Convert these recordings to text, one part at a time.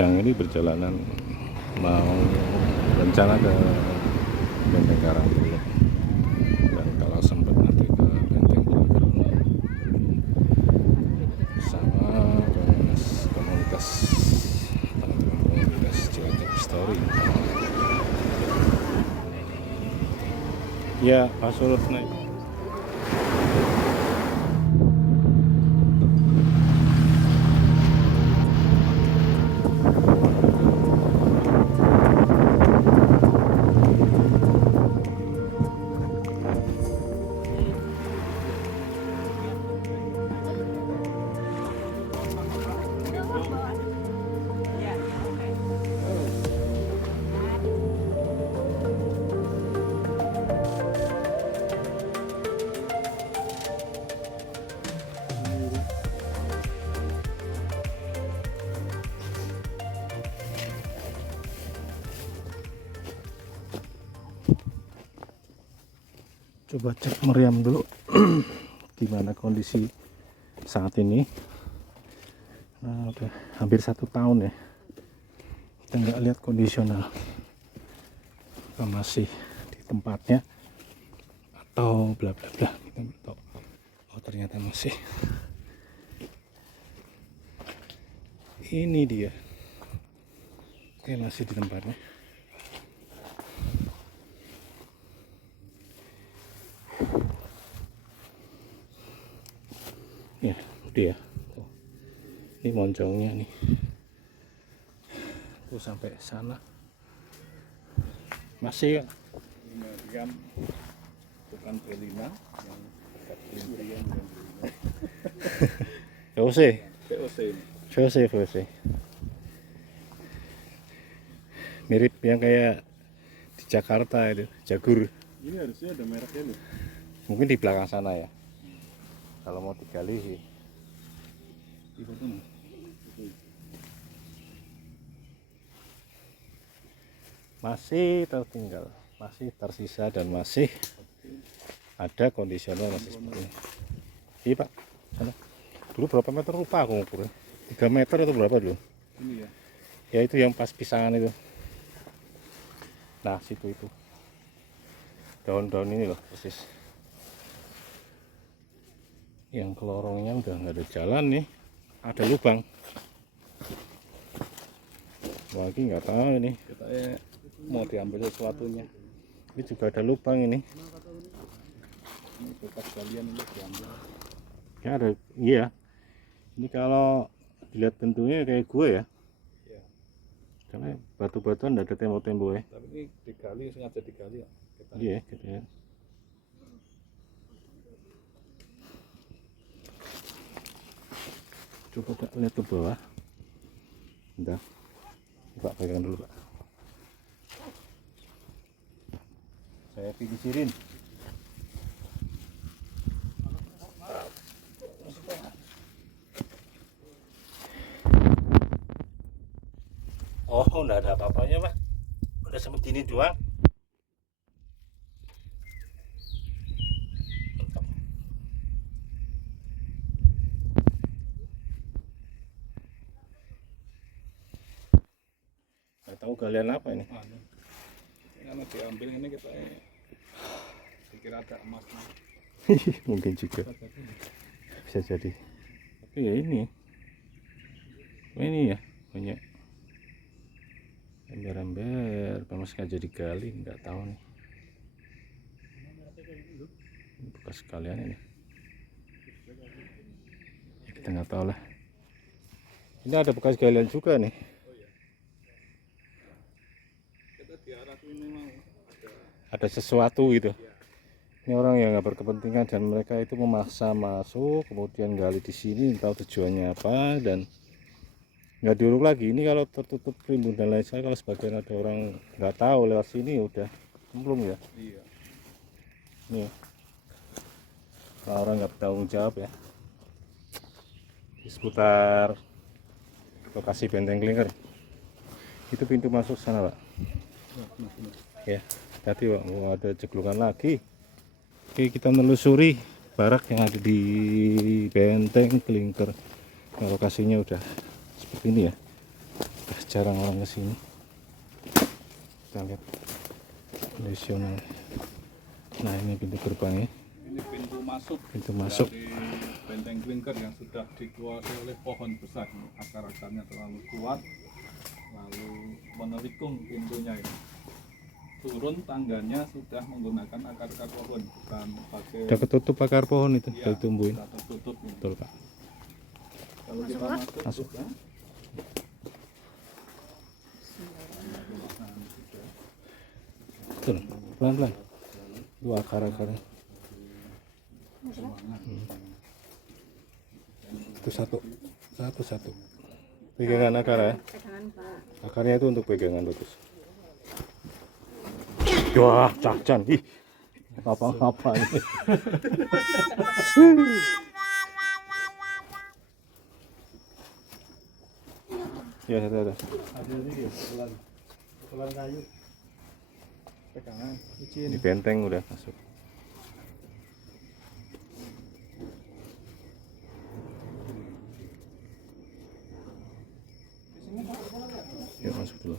Ujang ini berjalanan mau rencana ke Benteng Karangturi, dan kalau sempat nanti ke Benteng Klingker sama komunitas Cilacap Story. Ya, Pak Surut naik. Coba cek meriam dulu gimana kondisi saat ini. Nah, udah hampir 1 tahun ya kita nggak lihat kondisional, apa masih di tempatnya atau bla bla bla, kita nggak tahu. Oh, ternyata masih. Ini dia, oke, masih di tempatnya. Ya, dia tuh. Ini moncongnya nih tuh sampai sana masih. Kan bukan Belina yang dekat Kelintrian, bukan Belina. VOC VOC mirip yang kayak di Jakarta itu Jagur. Ini harusnya ada mereknya loh. Mungkin di belakang sana ya, kalau mau digali sih. Di foto nih. Masih tertinggal, masih tersisa, dan masih ada kondisional masih seperti ini. Iya Pak, sana. Dulu berapa meter lupa aku ngukurnya, 3 meter atau berapa dulu? Ini ya. Ya itu yang pas pisangan itu. Nah situ itu daun-daun ini loh persis. Yang ke lorongnya udah nggak ada jalan nih, ada lubang. Lagi nggak tahu ini. Katanya mau diambil sesuatunya. Ini juga ada lubang ini. Ini bekas galian ini diambil. Ya ada, iya. Ini kalau dilihat bentuknya kayak gue ya. Iya. Karena batu-batuan nggak ada tembok-tembok ya. Tapi ini digali, sengaja digali ya. Iya, gitu ya. Coba tak lihat ke bawah. Bentar. Pak pegang dulu Pak. Saya pinggirin. Oh, enggak ada apa-apanya Pak. Udah sampai gini doang. Nggak tahu galian apa ini. Karena diambil ini kita dikira ada emasnya. Mungkin juga bisa jadi. Tapi ya ini ya banyak ember-ember, apa sengaja digali, nggak tahu nih. Ini bekas sekalian ini. Ya, kita nggak tahu lah. Ini ada bekas galian juga nih. Kita diarah ini mau Ada sesuatu gitu. Ini orang yang nggak berkepentingan dan mereka itu memaksa masuk, kemudian gali di sini, tahu tujuannya apa, dan nggak diuruk lagi. Ini kalau tertutup rimbun dan lain sebagainya, kalau sebagian ada orang nggak tahu lewat sini udah belum ya. iya. Nih, kalau orang nggak bertanggung jawab ya. Di seputar lokasi Benteng Klingker itu pintu masuk sana Pak. Ya, tadi Pak, mau ada jeglukan lagi. Oke, kita menelusuri barak yang ada di Benteng Klingker. Nah, lokasinya udah seperti ini ya. jarang orang kesini. Kita lihat tradisional. Nah ini pintu gerbangnya, Ini pintu masuk pintu masuk. dari benteng Klingker yang sudah dikuasai oleh pohon besar. Akar-akarnya terlalu kuat, lalu menelikung pintunya ini. Turun tangganya sudah menggunakan akar-akar pohon, bukan pakai. Udah ketutup akar pohon itu, Ya, udah ditumbuhin. sudah tertutup ini. Betul Pak. Kalau kita masuk, Masuk. Betul, pelan-pelan. Itu akar-akarnya. Itu satu. Pegangan akar ya. Pegangan Pak. Akarnya itu untuk pegangan bagus. Wah, cakcan. Ih, apa-apa ini. Ya, ada. ada ini pukulan kayu. Pegangan. Di benteng udah masuk. Yuk masuk dulu.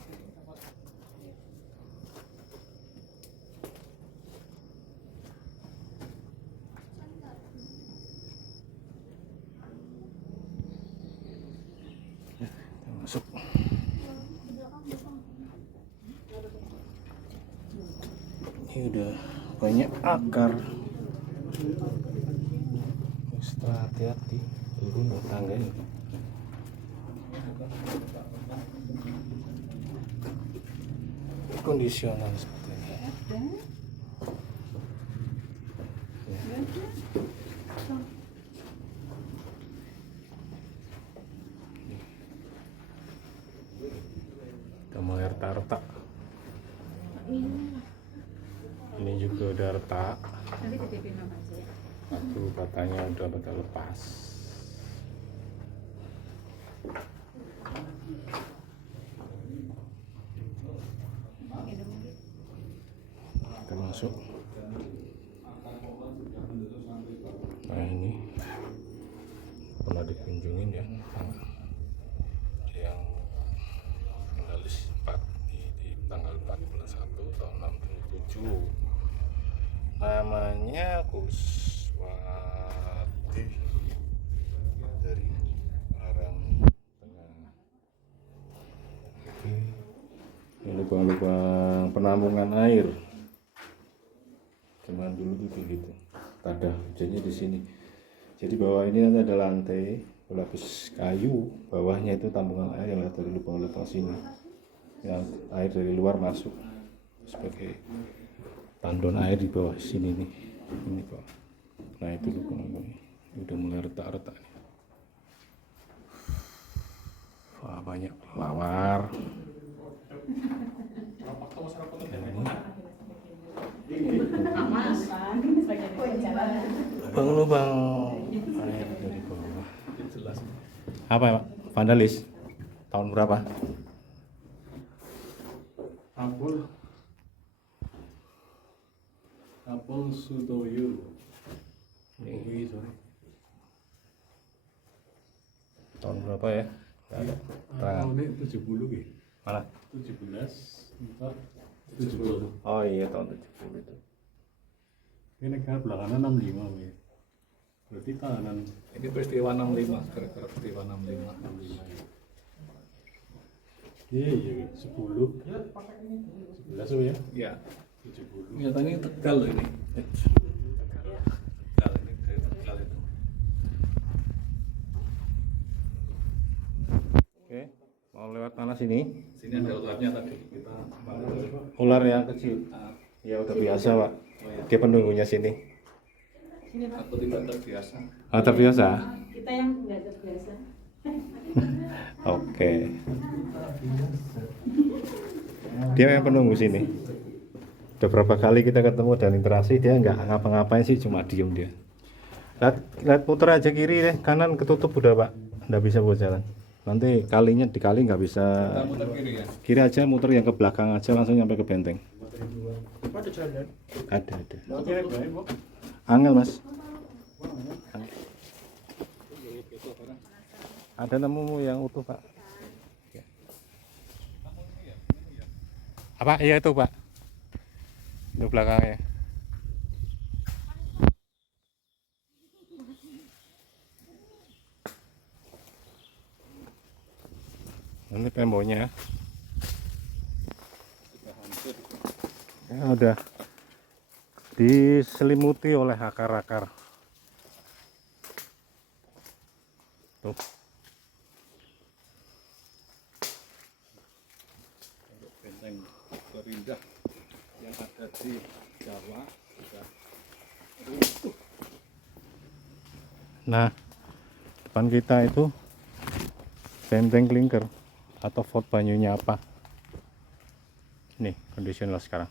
Kita masuk. Ini udah banyak akar. Ekstra hati-hati turun tangga ini. Kondisional seperti ini. Kita mulai retak-retak. Ini juga udah retak. Nanti titipin Mama aja ya. Satu batanya udah pada lepas. Kita masuk. Nah ini pernah dikunjungin ya, yang finalis 4 di tanggal 4 bulan 1 tahun 67. Namanya Kuswati dari Arang Tengah. Ini lubang-lubang penampungan air. Cuman dulu tuh begitu. Ada hujannya di sini. Jadi bawah ini nanti ada lantai berlapis kayu, bawahnya itu tampungan air yang dari lubang-lubang sini. Yang air dari luar masuk sebagai tandon air di bawah sini nih. Ini Pak. Nah itu lubang-lubang. Udah mulai retak-retak nih. Wah banyak lawar. Lubang-lubang air dari bawah. Jelas. Apa ya Pak? Vandalis? Tahun berapa? Apel Sudoyo. Tahun berapa ya? Nggak ada keterangan. Tahun ini 70 ya. Mana? 17, 4, 70. Oh iya tahun 70 itu. Ini negara belakangan 65 ya. Berarti tahanan. Ini peristiwa 65, gara-gara peristiwa 65. Iya, 10. 11 ya? Iya. 70. Nyatanya Tegal loh ini. Tegal ini dari Tegal itu. Oke, mau lewat mana sini? Sini ada ularnya tadi. Kita Ular yang kecil. Ya udah biasa Pak. Dia penunggunya sini. aku tidak terbiasa. Ah terbiasa? Kita yang nggak terbiasa. Oke. Dia yang penunggu sini. Udah berapa kali kita ketemu dan interaksi, dia nggak ngapa-ngapain sih, cuma diem dia. Lihat puter aja kiri deh, kanan ketutup udah Pak, nggak bisa buat jalan. Nanti kalinya dikali nggak bisa. Kita muter kiri ya. Kiri aja, muter yang ke belakang aja langsung nyampe ke benteng. Ada jalan. Ada. Kiri berani, Bu. Angel Mas. Ada nemumu yang utuh Pak. Apa? Iya itu Pak. Itu belakangnya. Ini temboknya. Sudah hancur. Ya, udah diselimuti oleh akar-akar. Tuh. Untuk benteng terindah yang ada di Jawa sudah runtuh. Nah, depan kita itu benteng Klingker atau Fort Banyunyapa. Nih kondisional sekarang.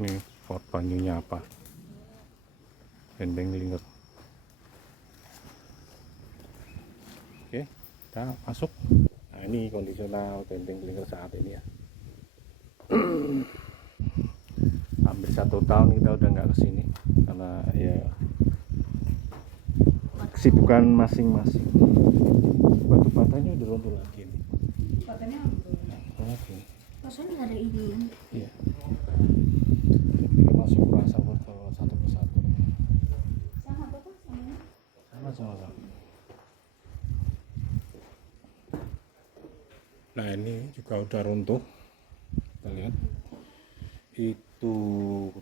Ini Fort Banyunyapa, benteng Klingker. Oke, kita masuk. Nah, ini kondisional benteng Klingker saat ini ya. Hampir 1 tahun kita udah nggak kesini karena ya kesibukan masing-masing. Batu-batanya udah runtuh lagi nih. Katanya Oke. Rasanya hari ini. Iya. Kita masuk rasa foto satu persatu. sama apa tuh sama? Sama-sama. Nah ini juga udah runtuh. Kita lihat. Itu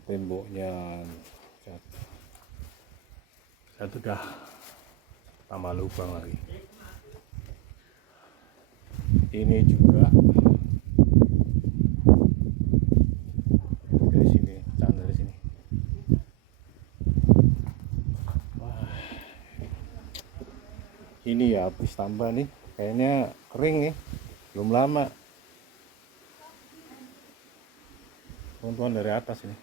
temboknya. Saya udah tambah lubang lagi. Ini juga dari sini, jangan dari sini. Wah, ini ya habis tambah nih, kayaknya kering nih, belum lama. Runtuhan dari atas ini.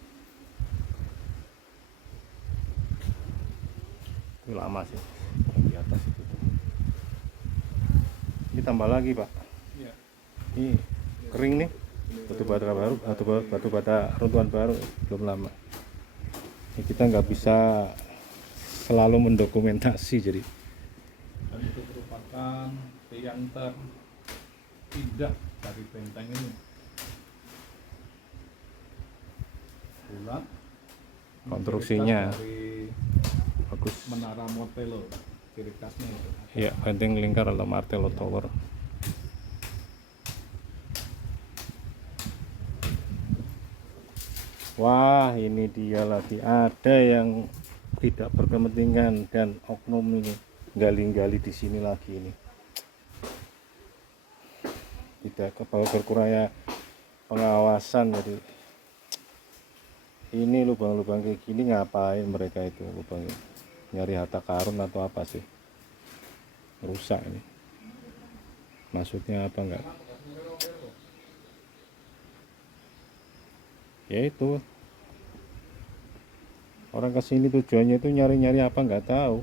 Itu lama sih, di atas itu. Ini tambah lagi Pak. Iya. Ini kering nih, batu bata baru atau batu bata runtuhan baru belum lama. Ini kita nggak bisa selalu mendokumentasi, jadi Dan itu merupakan tiang terindah dari benteng ini. Bulat. konstruksinya Dari bagus. Menara Motelo, ciri khasnya itu. Ya, benteng lingkar atau Martello Tower. Wah, ini dia lagi. Ada yang tidak berkepentingan dan oknum ini gali-gali di sini lagi ini. Tidak berkurangnya pengawasan, jadi ini lubang-lubang kayak gini ngapain mereka itu lubangnya? Nyari harta karun atau apa sih? Rusak ini. Maksudnya apa enggak? Ya itu. Orang kesini tujuannya itu nyari-nyari apa nggak tahu.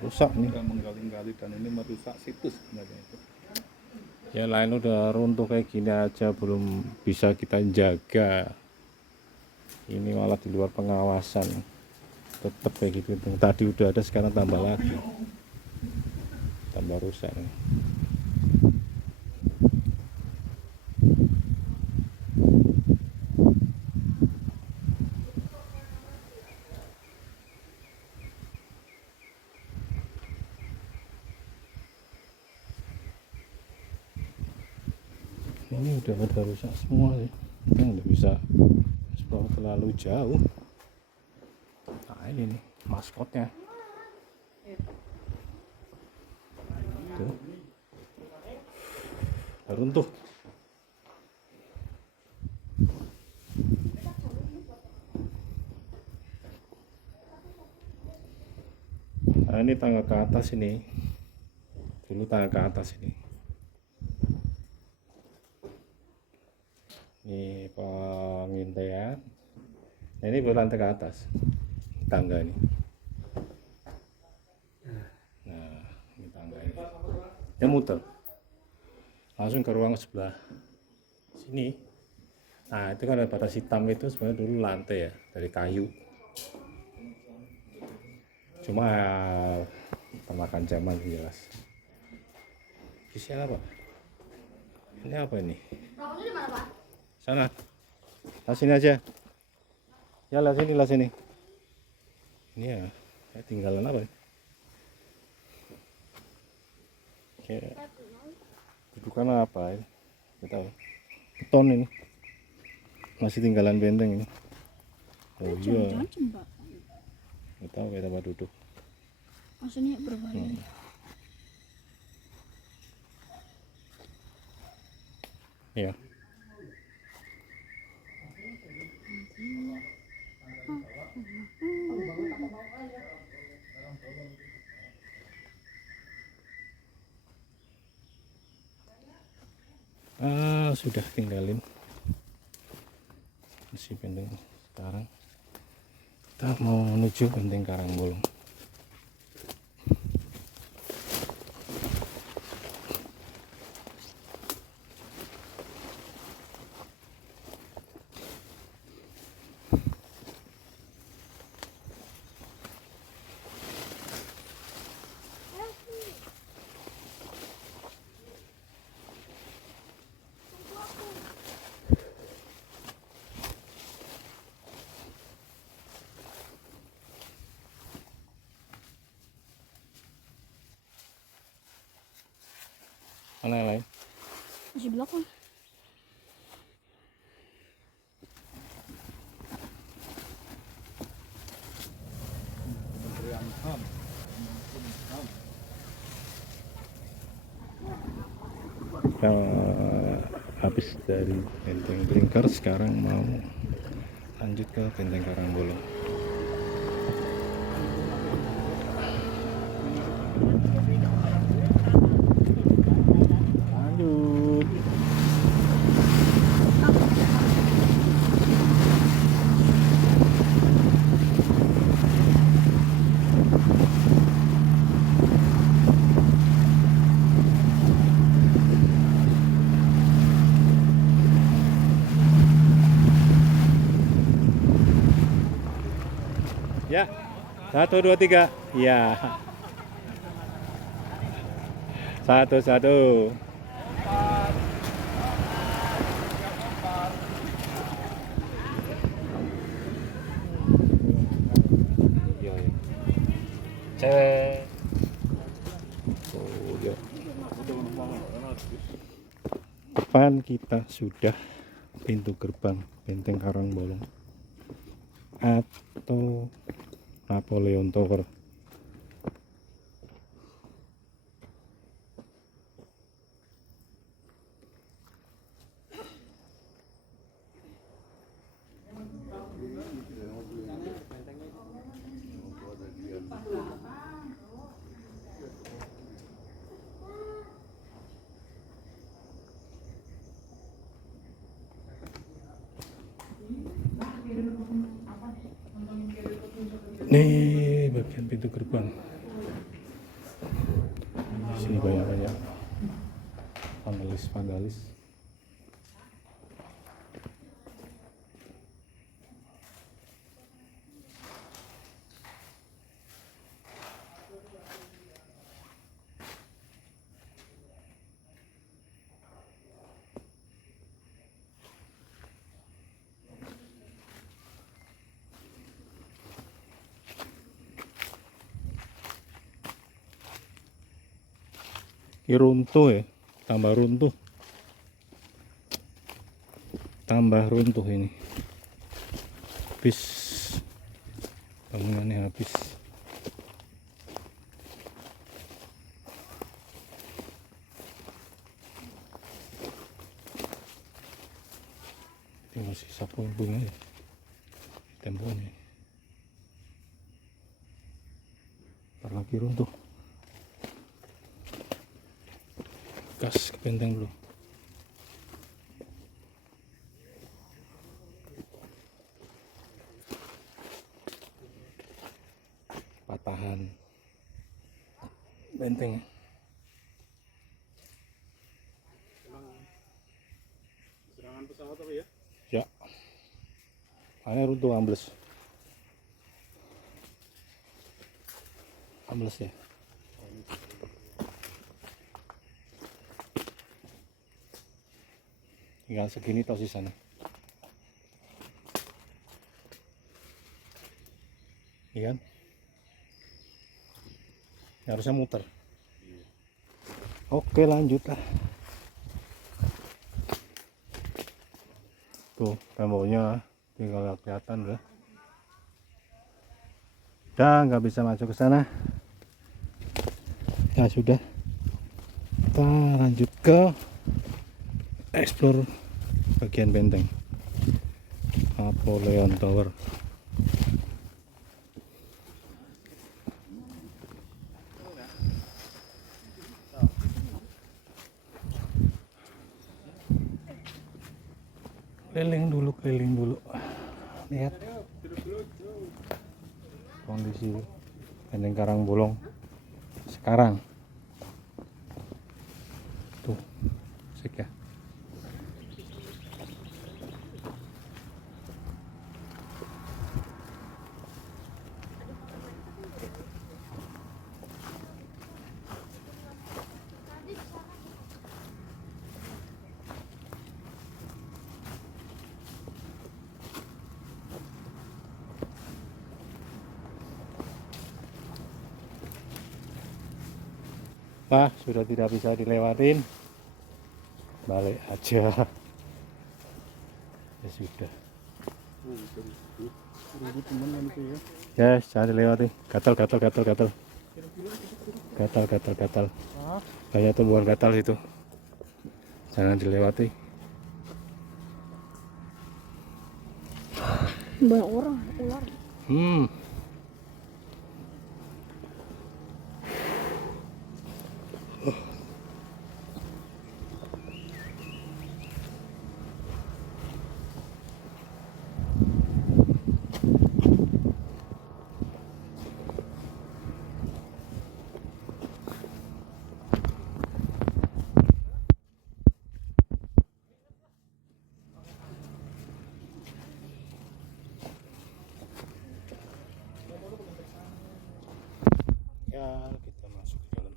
Rusak nih. Sudah menggali-gali dan ini merusak situs sebenarnya itu. Ya lain udah runtuh kayak gini aja belum bisa kita jaga. Ini malah di luar pengawasan. Tetap kayak gitu. Tadi udah ada, sekarang tambah lagi. Tambah rusak nih. Ini udah pada rusak semua sih. Kita nggak bisa explore terlalu jauh. Nah ini nih maskotnya. Tuh. Udah runtuh. Nah ini tangga ke atas ini. Dulu tangga ke atas ini. Ini pengintaian. Nah, ini baru lantai ke atas tangga ini. Nah ini tangga ini. Ya muter langsung ke ruang sebelah sini. Nah itu kan ada batas hitam itu sebenarnya dulu lantai ya dari kayu. Cuma ya, termakan zaman jelas. Isinya apa? Ini apa ini? Rokoknya di mana, Pak? Sana. Lah sini aja. Ya lah sini lah sini. Ini ya, tinggalan apa? Kayak dudukan apa ya? Kita tahu. Beton ini. Masih tinggalan benteng ini. Oh iya. Jangan coba. Nggak tahu kayak tempat duduk. Maksudnya berbahaya. Iya. Sudah tinggalin. Masih benteng sekarang. Kita mau menuju benteng Karangbolong. Mana yang lain? Masih belakang. Kementerian HAM. Kita habis dari benteng Bringker, sekarang mau lanjut ke benteng Karangbolong. Lanjut. Ya, 1, 2, 3. Ya, 1, 1. Iya, ya. Cek. Oh, ya. Depan kita sudah pintu gerbang benteng Karangbolong atau Napoleon Tower. Nih bagian pintu gerbang. Di sini banyak vandalis. Ini runtuh ya, tambah runtuh ini. Habis bangunannya habis. Ini masih sapu bunga ya, temboknya. Ntar lagi runtuh. Gas ke benteng dulu. Patahan benteng. Serangan pesawat apa ya? Ya. Aneh runtuh ambles. Ambles ya. Tinggal segini tau sisanya. Iya kan? Ya, harusnya muter. Oke, lanjut lah. Tuh temboknya tinggal gak kelihatan udah. Nggak bisa masuk ke sana. Ya sudah. Kita lanjut ke explore bagian benteng Napoleon Tower. Keliling dulu. Lihat kondisi benteng Karangbolong sekarang. Tuh, asik ya. Nah, sudah tidak bisa dilewatin, balik aja. Ya sudah. Ya, jangan dilewati. Gatal. Banyak tumbuhan gatal itu. Jangan dilewati. Banyak orang, ular. Ya, kita masuk ke dalam.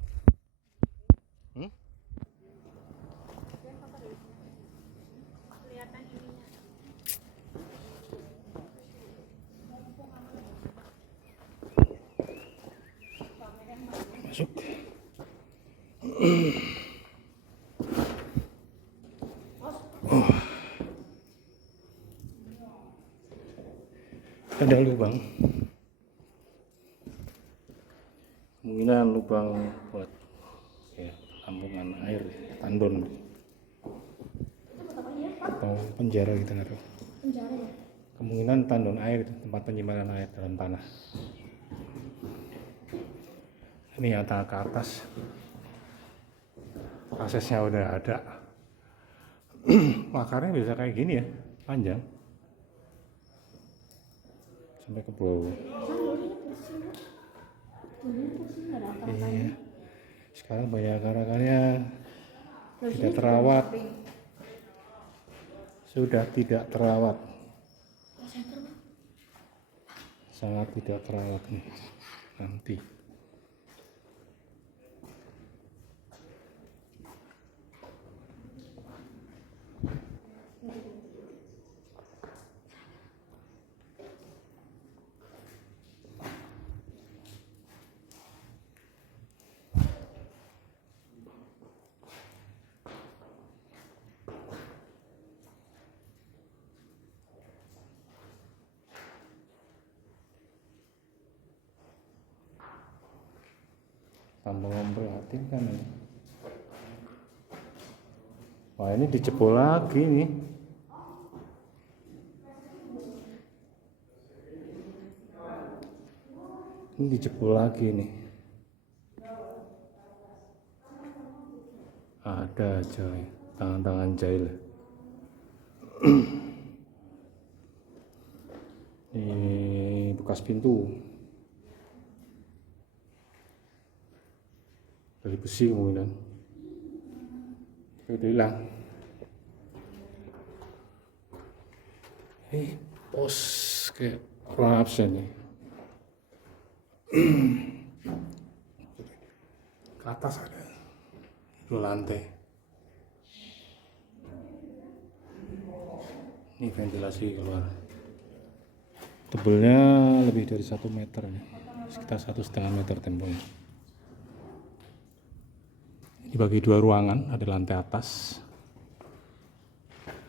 Masuk. Ada lubang. Kemungkinan lubang buat ya, tampungan air tandon atau penjara kita nggak tahu. Penjara ya? Kemungkinan tandon air, tempat penyimpanan air dalam tanah. Ini nyata ke atas, aksesnya udah ada. Makarnya bisa kayak gini ya, panjang sampai ke bawah. Iya. Sekarang banyak akar-akarnya tidak terawat, sudah tidak terawat, sangat tidak terawat nih nanti. Tambah memprihatinkan ya. Wah, ini dijebol lagi nih. Ini dijebol lagi nih. Ada aja ya, tangan-tangan jahil. Ini bekas pintu dari besi kemungkinan. Udah hilang. Ini pos kayak ruang absen nih. Ke atas ada. Itu lantai. Ini ventilasi keluar. Tebelnya lebih dari 1 meter ya. Sekitar 1,5 meter temboknya. Dibagi 2 ruangan, ada lantai atas.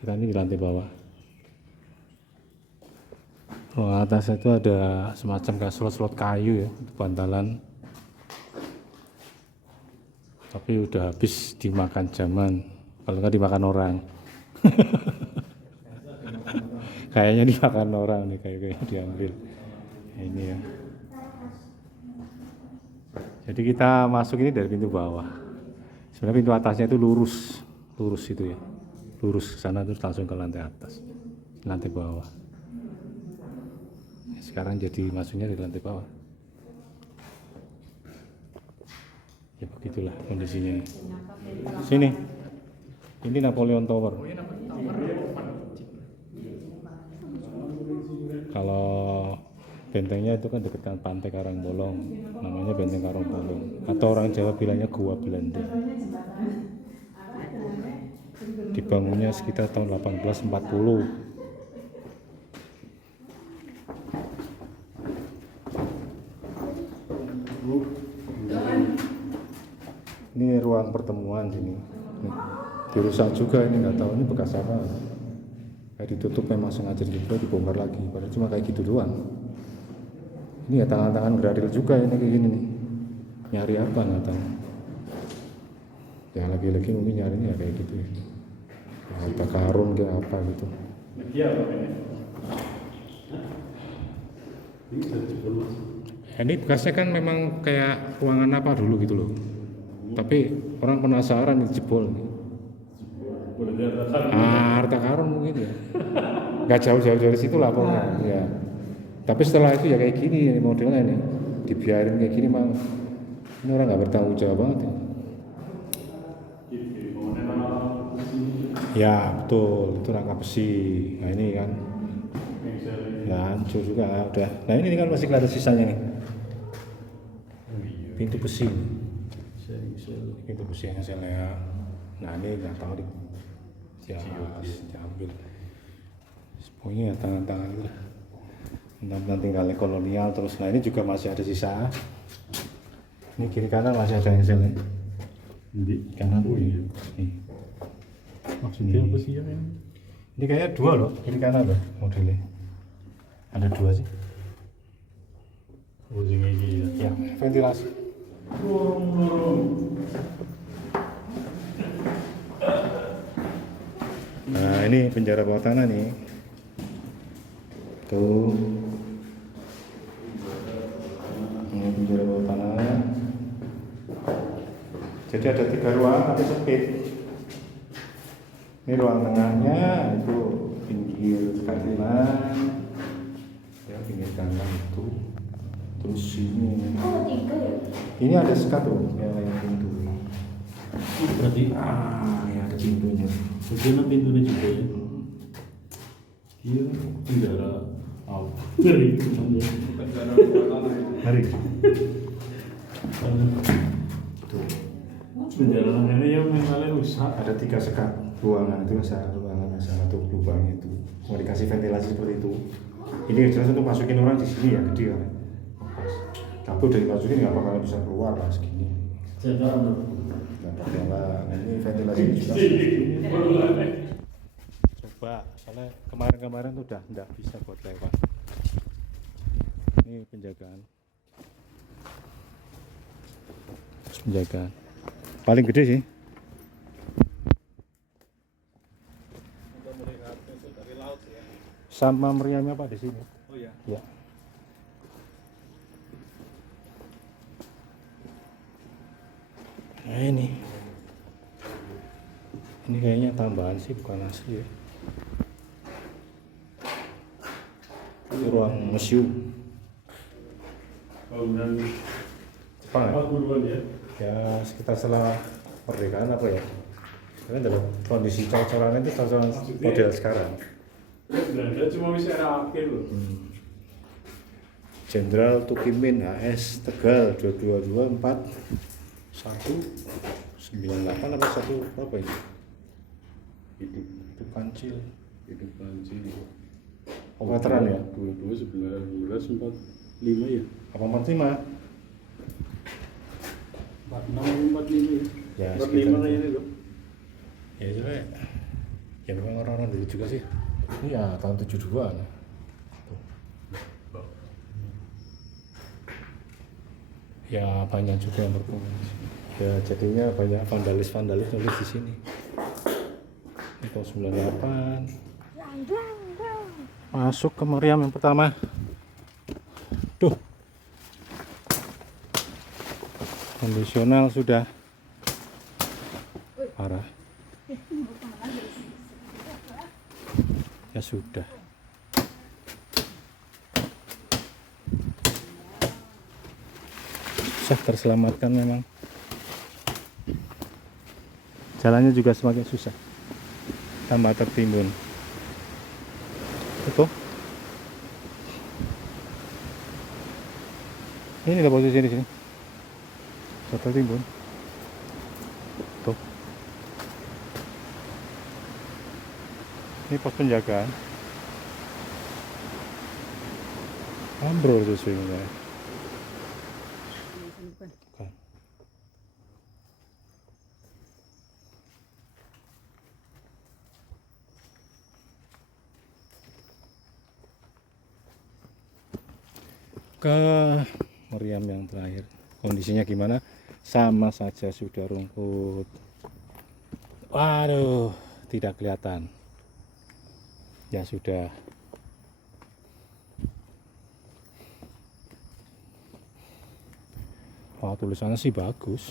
Kita ini di lantai bawah. Ruangan atas itu ada semacam kayak slot-slot kayu ya, untuk bantalan. Tapi udah habis dimakan zaman, kalau nggak dimakan orang. Kayaknya dimakan orang nih, kayaknya diambil. Nah, ini ya. Jadi kita masuk ini dari pintu bawah. Sebenarnya pintu atasnya itu lurus itu ya, lurus ke sana terus langsung ke lantai atas, lantai bawah. Sekarang jadi masuknya di lantai bawah. Ya begitulah kondisinya. Sini, ini Napoleon Tower. Kalau bentengnya itu kan dekat pantai Karangbolong, namanya Benteng Karangbolong, atau orang Jawa bilangnya Gua Belanda. Dibangunnya sekitar tahun 1840. Ini ruang pertemuan sini. Nih, dirusak juga ini, nggak tahu ini bekas apa. Kayak ditutup memang sengaja dibongkar lagi, padahal cuma kayak gitu doang. Ini ya tangan-tangan gradil juga ini kayak gini nih. Nyari apa nggak tahu. Ya lagi-lagi mungkin nyarinya ya kayak gitu ya. Apa karun kayak apa gitu. Ini bekasnya kan memang kayak ruangan apa dulu gitu loh. Tapi orang penasaran jebol nih. Harta karun mungkin ya. Gak jauh-jauh dari situ lah pokoknya. Ya. Tapi setelah itu ya kayak gini modelnya nih. Dibiarin kayak gini mang. Ini orang nggak bertanggung jawab banget ya. Ya betul, itu rangka besi. Nah ini kan. Ya hancur juga udah. Nah ini kan masih kelihatan sisanya nih. Pintu besi. Pintu besi yang saya lihat. Nah ini nggak tahu di diambil. Pokoknya ya tangan-tangan itu. Tentang tinggalnya kolonial terus. Nah ini juga masih ada sisa. Ini kiri kanan masih ada yang saya lihat. Di kanan ini. Maksudnya apa sih ya? Ini kayaknya 2 loh, kiri kanan loh modelnya. Ada 2 sih. Ya, ventilasi. Nah ini penjara bawah tanah nih. Tuh. Ini penjara bawah tanah. Jadi ada 3 ruangan tapi sempit. Ini ruang tengahnya itu pinggir kanan. Ya pinggir kanan itu. Terus ini. Ini ada sekat loh yang pintu. Berarti Ya ada pintunya. bagian pintunya juga ya. Iya, penjara. Ngeri. Penjara tanah itu. Hari. Tuh. Penjara ini yang mengalami rusak. Ada 3 sekat ruangan itu ruangan satu lubang itu. Mau dikasih ventilasi seperti itu. Ini jelas untuk masukin orang di sini ya gede kan. Tapi udah dimasukin nggak bakalan bisa keluar lah segini. Jangan. Nggak bakalan. Nah, ini ventilasi juga. Coba, soalnya kemarin tuh udah nggak bisa buat lewat. Ini penjagaan. Terus penjagaan. Paling gede sih. Untuk melihat besok dari laut ya. Sama meriamnya Pak di sini. Oh ya. Ya. Nah ini kayaknya tambahan sih bukan asli ya. Ini ruang museum Bangunan Jepang ya? 40-an ya. Ya sekitar setelah perdekaan apa ya, karena dalam kondisi cor-corannya itu cor-coran model sekarang Nggak ada, cuma bisa rapi loh. Jenderal Tukimin HS Tegal 2224 198 apa satu apa ini? Hidup kancil. Hidup Panji. Oh, veteran ya? 22 1945 ya. Apa 45? 46 45 ya. Ya, 45 sekitar kayaknya loh. Ya itu ya memang orang-orang dulu juga sih. Ini ya tahun 72 ya. Ya banyak juga yang berpengaruh. Ya jadinya banyak vandalis nulis di sini. Ini tahun 98. Masuk ke meriam yang pertama. Duh. Kondisional sudah parah. Ya sudah. Susah terselamatkan memang. Jalannya juga semakin susah. Tambah tertimbun. Itu. Ini ada posisi di sini. Tertimbun. Tuh. Ini pos penjagaan. Ambrol sesuai. Bukan. Ke meriam yang terakhir, kondisinya gimana? Sama saja, sudah rumput. Waduh, tidak kelihatan. Ya sudah. Oh, tulisannya sih bagus.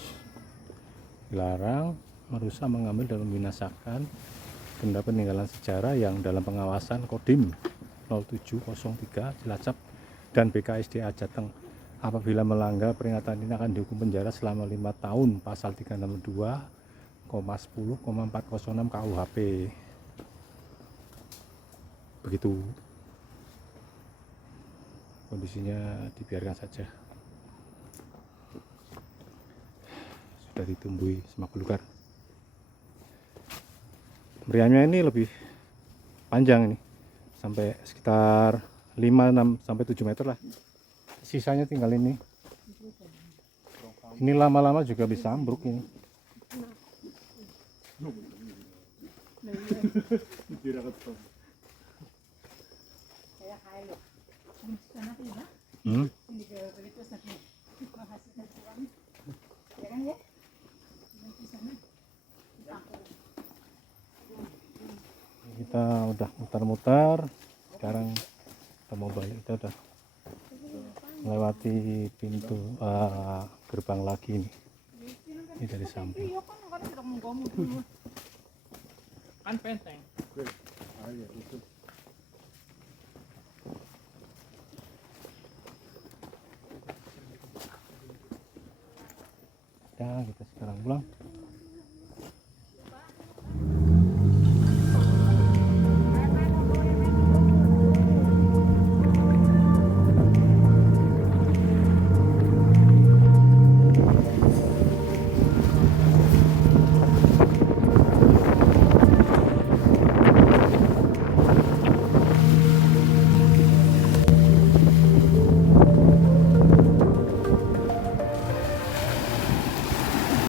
Dilarang merusak, mengambil dan membinasakan benda peninggalan sejarah yang dalam pengawasan Kodim 0703 Cilacap dan BKSDA Jateng. Apabila melanggar, peringatan ini akan dihukum penjara selama 5 tahun pasal 362,10,406 KUHP. Begitu. Kondisinya dibiarkan saja. Sudah ditumbuhi semak belukar. Meriamnya ini lebih panjang ini, sampai sekitar 5, 6 sampai 7 meter lah. Sisanya tinggal ini. Ini lama-lama juga bisa ambruk ini. Kita udah mutar-mutar, sekarang kita mau balik. Kita udah melewati pintu gerbang lagi nih. Ini dari samping. Kan penteng. Ya, kita sekarang pulang.